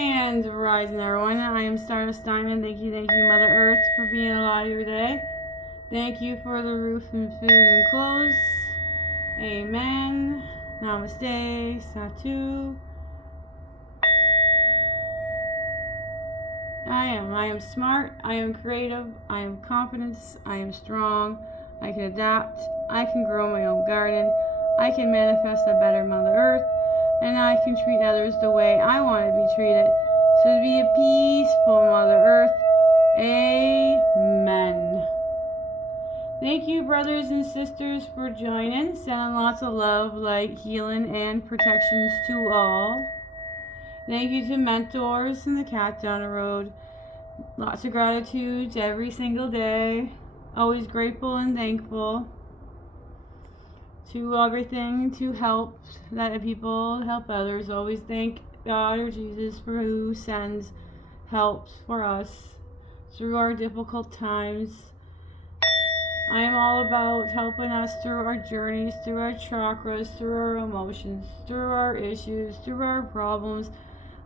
And rising, everyone. I am Stardust Diamond. Thank you, Mother Earth, for being alive here today. Thank you for the roof and food and clothes. Amen. Namaste. Satu. I am smart. I am creative. I am confident. I am strong. I can adapt. I can grow my own garden. I can manifest a better Mother Earth. And I can treat others the way I want to be treated. So to be a peaceful Mother Earth. Amen. Thank you, brothers and sisters, for joining. Sending lots of love, light, healing, and protections to all. Thank you to mentors and the cat down the road. Lots of gratitudes every single day. Always grateful and thankful to everything, to help that people help others. Always thank God or Jesus for who sends help for us through our difficult times. I am all about helping us through our journeys, through our chakras, through our emotions, through our issues, through our problems.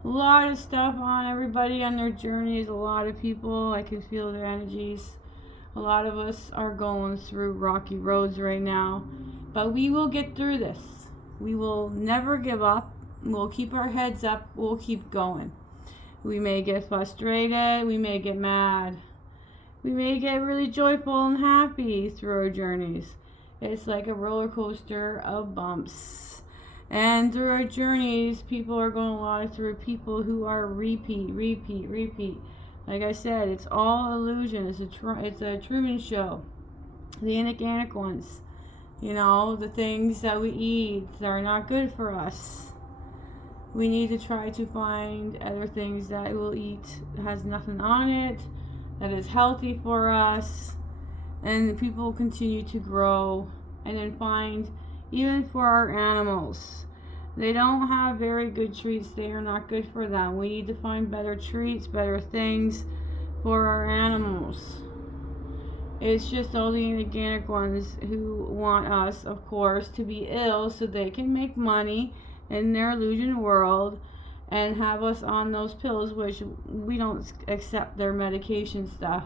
A lot of stuff on everybody on their journeys. A lot of people, I can feel their energies. A lot of us are going through rocky roads right now. But we will get through this. We will never give up. We'll keep our heads up. We'll keep going. We may get frustrated. We may get mad. We may get really joyful and happy through our journeys. It's like a roller coaster of bumps. And through our journeys, people are going to lie through people who are repeat. Like I said, it's all illusion. It's a Truman Show. The inorganic ones. You know, the things that we eat are not good for us. We need to try to find other things that we'll eat that has nothing on it, that is healthy for us, and people continue to grow. And then find, even for our animals, they don't have very good treats. They are not good for them. We need to find better treats, better things for our animals. It's just all the inorganic ones who want us, of course, to be ill so they can make money in their illusion world and have us on those pills, which we don't accept their medication stuff.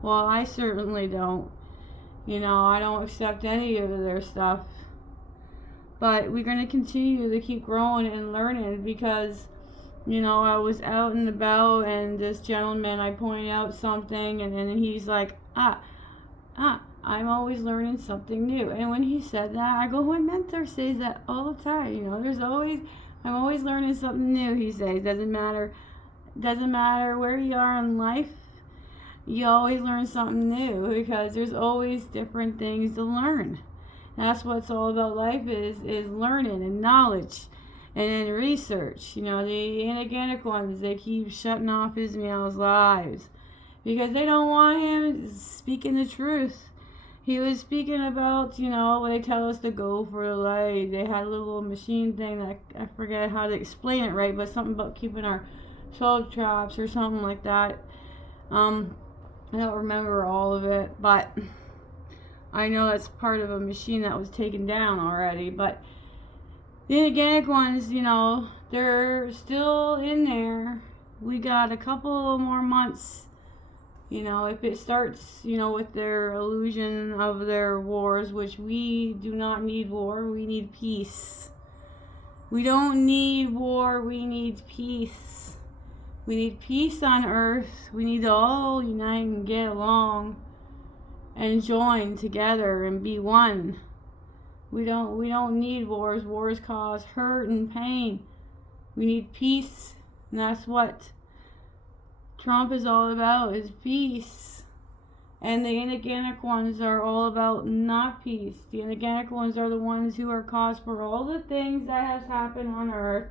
Well, I certainly don't. You know, I don't accept any of their stuff. But we're going to continue to keep growing and learning because, you know, I was out and about and this gentleman, I pointed out something and then he's like, I'm always learning something new. And when he said that, I go, my mentor says that all the time. You know, I'm always learning something new, he says. Doesn't matter where you are in life, you always learn something new because there's always different things to learn. That's what it's all about. Life is learning and knowledge and then research. You know, the inorganic ones, they keep shutting off Ismail's lives because they don't want him speaking the truth. He was speaking about, you know, when they tell us to go for the light. They had a little machine thing that I forget how to explain it right, but something about keeping our 12 traps or something like that. I don't remember all of it, but I know that's part of a machine that was taken down already. But the organic ones, you know, they're still in there. We got a couple more months. You know, if it starts, you know, with their illusion of their wars, which we do not need war, we need peace. We don't need war, we need peace. We need peace on Earth. We need to all unite and get along and join together and be one. We don't need wars. Wars cause hurt and pain. We need peace, and that's what Trump is all about, is peace. And the inorganic ones are all about not peace. The inorganic ones are the ones who are cause for all the things that has happened on Earth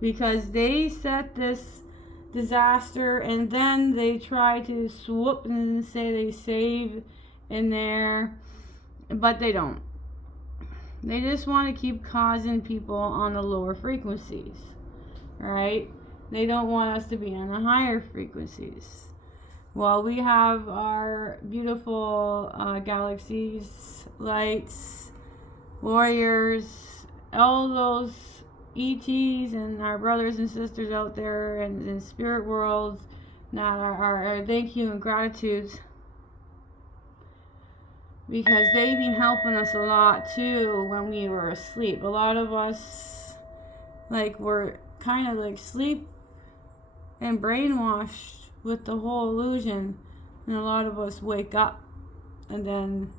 because they set this disaster and then they try to swoop and say they save in there, but they don't. They just want to keep causing people on the lower frequencies, right? They don't want us to be on the higher frequencies. Well, we have our beautiful galaxies, lights, warriors, all those ETs and our brothers and sisters out there and in spirit worlds, not our thank you and gratitudes, because they've been helping us a lot too when we were asleep. A lot of us were kind of sleep and brainwashed with the whole illusion, and a lot of us wake up and then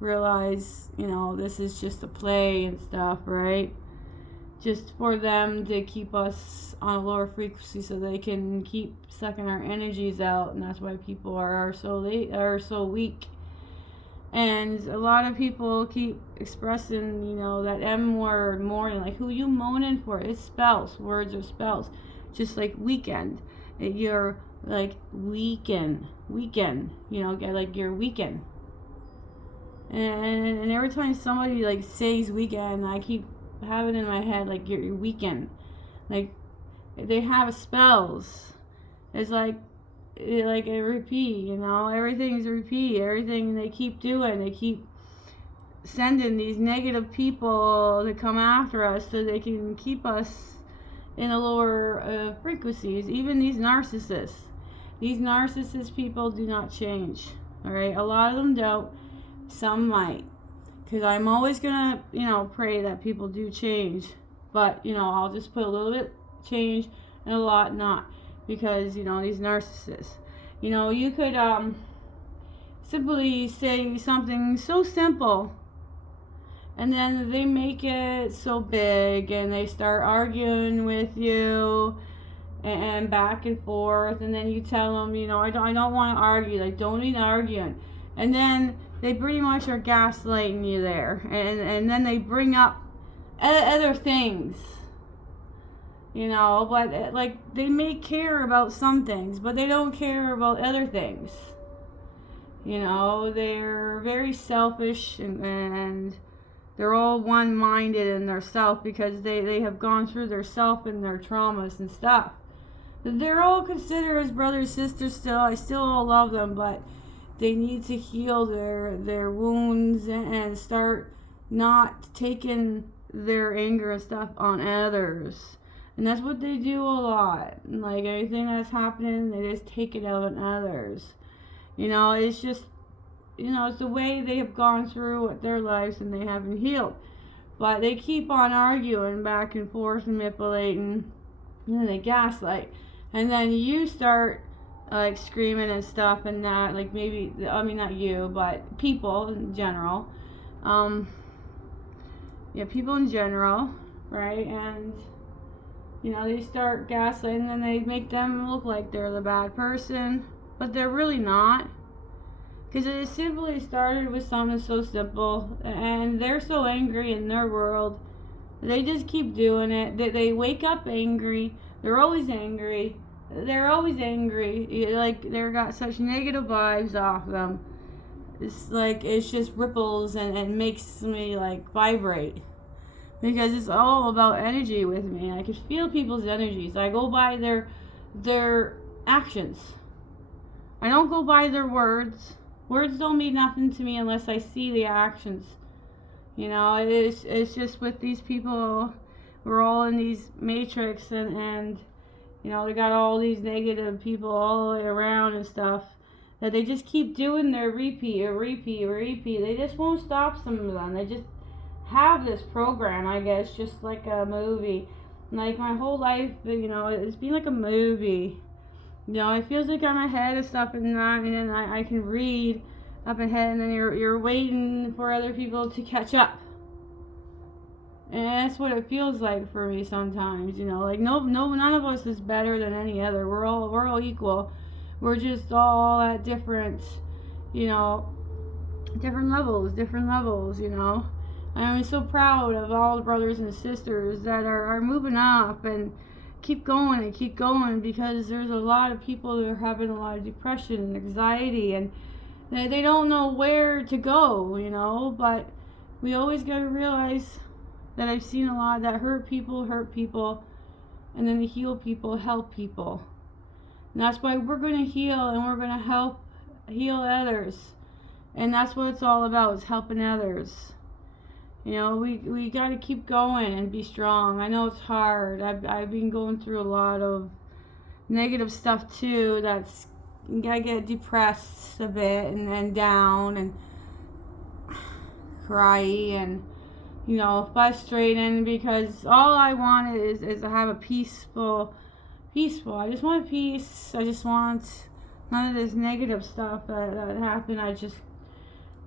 realize, this is just a play and stuff, right? Just for them to keep us on a lower frequency so they can keep sucking our energies out, and that's why people are so weak. And a lot of people keep expressing, that M word, mourning, like, who you moaning for? It's spells. Words are spells. Just like weekend. You're like weekend, like you're weekend. And every time somebody says weekend, I keep having in my head your weekend. Like they have spells. It's like a repeat, everything's a repeat. Everything they keep doing, they keep sending these negative people to come after us so they can keep us in the lower frequencies. Even these narcissists people do not change. All right, a lot of them don't. Some might, because I'm always gonna pray that people do change, but I'll just put a little bit change and a lot not, because these narcissists, you could simply say something so simple and then they make it so big and they start arguing with you and back and forth, and then you tell them, I don't want to argue, don't need arguing, and then they pretty much are gaslighting you there, and then they bring up other things, but they may care about some things, but they don't care about other things. They're very selfish, and they're all one-minded in their self, because they have gone through their self and their traumas and stuff. They're all considered as brothers, sisters still. I still all love them, but they need to heal their wounds and start not taking their anger and stuff on others. And that's what they do a lot. Everything that's happening, they just take it out on others. It's just, it's the way they have gone through with their lives and they haven't healed. But they keep on arguing back and forth and manipulating, and then they gaslight. And then you start screaming and stuff, and that maybe, not you, but people in general, people in general, right? And they start gaslighting, and they make them look like they're the bad person, but they're really not, because it simply started with something so simple, and they're so angry in their world, they just keep doing it. They wake up angry. They're always angry. They've got such negative vibes off them. It's just ripples and makes me vibrate, because it's all about energy with me. I can feel people's energies. I go by their actions. I don't go by their words. Words don't mean nothing to me unless I see the actions. It's just with these people, we're all in these matrix, and they got all these negative people all the way around and stuff, that they just keep doing their repeat. They just won't stop, some of them. They just have this program, I guess, just like a movie. My whole life, it's been like a movie. It feels like I'm ahead of stuff, and then I can read up ahead, and then you're waiting for other people to catch up. And that's what it feels like for me sometimes, none of us is better than any other. We're all equal. We're just all at different levels, I'm so proud of all the brothers and sisters that are moving up and keep going, because there's a lot of people that are having a lot of depression and anxiety, and they don't know where to go, but we always got to realize that I've seen a lot that hurt people, and then the heal people, help people. And that's why we're going to heal, and we're going to help heal others. And that's what it's all about, is helping others. You know, we got to keep going and be strong. I know it's hard. I've been going through a lot of negative stuff too. That's, I get depressed a bit and down and cry and, you know, frustrating, because all I want is to have a peaceful. I just want peace. I just want none of this negative stuff that happened. I just,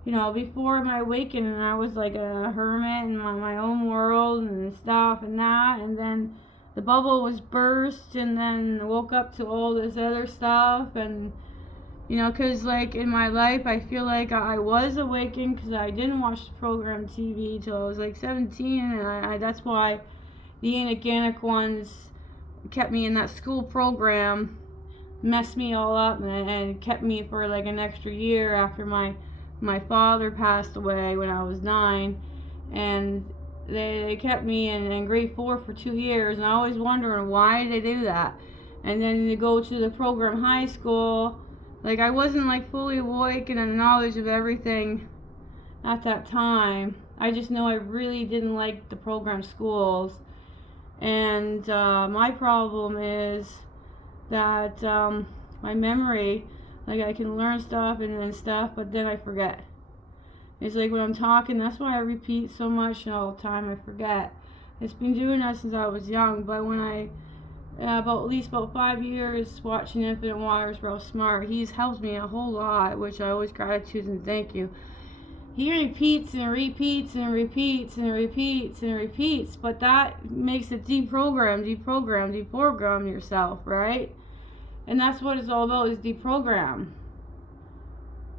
you know, before my awakening, I was like a hermit in my own world and stuff and that, and then the bubble was burst, and then woke up to all this other stuff, and, you know, because, like, in my life, I feel like I was awakened because I didn't watch the program TV till I was like 17, and that's why the inorganic ones kept me in that school program, messed me all up, and kept me for like an extra year after my father passed away when I was 9, and they kept me in grade 4 for 2 years, and I always wondering why they do that. And then to go to the program high school, like, I wasn't like fully awake and in knowledge of everything at that time. I just know I really didn't like the program schools. And my problem is that my memory, like, I can learn stuff and stuff, but then I forget. It's like when I'm talking, that's why I repeat so much all the time. I forget. It's been doing that since I was young, but when I at least about 5 years watching Infinite Waters Real Smart, he's helped me a whole lot, which I always gratitude and thank you. He repeats and repeats and repeats and repeats and repeats, but that makes it deprogram yourself, right? And that's what it's all about, is deprogram.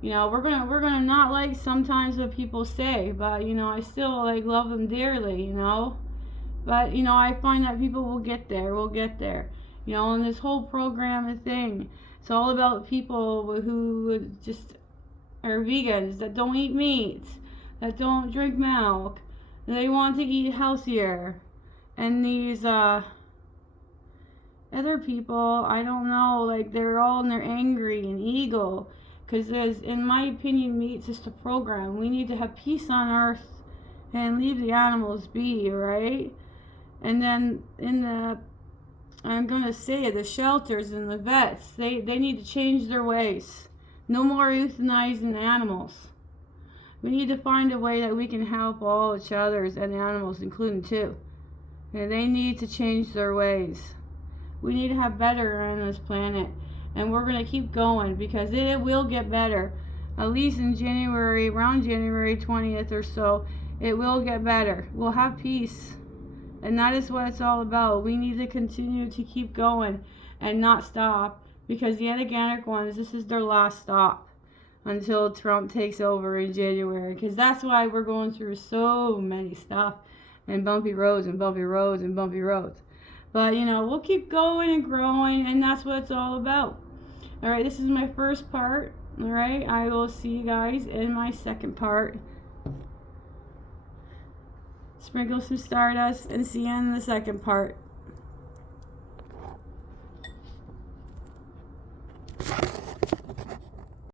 You know, we're gonna not like sometimes what people say, but, you know, I still like love them dearly, you know. But, you know, I find that people will get there. You know, and this whole program and thing, it's all about people who just are vegans, that don't eat meat, that don't drink milk, and they want to eat healthier. And these other people, I don't know, like, they're angry and ego, because in my opinion, meat's just a program. We need to have peace on earth and leave the animals be, right? And then I'm gonna say it, the shelters and the vets, they need to change their ways. No more euthanizing animals. We need to find a way that we can help all each other and animals, including too. And they need to change their ways. We need to have better on this planet. And we're going to keep going, because it will get better. At least in January, around January 20th or so, it will get better. We'll have peace. And that is what it's all about. We need to continue to keep going and not stop. Because the inorganic ones, this is their last stop until Trump takes over in January. Because that's why we're going through so many stuff and bumpy roads and bumpy roads and bumpy roads. But, you know, we'll keep going and growing, and that's what it's all about. Alright, this is my first part. Alright, I will see you guys in my second part. Sprinkle some stardust and see you in the second part.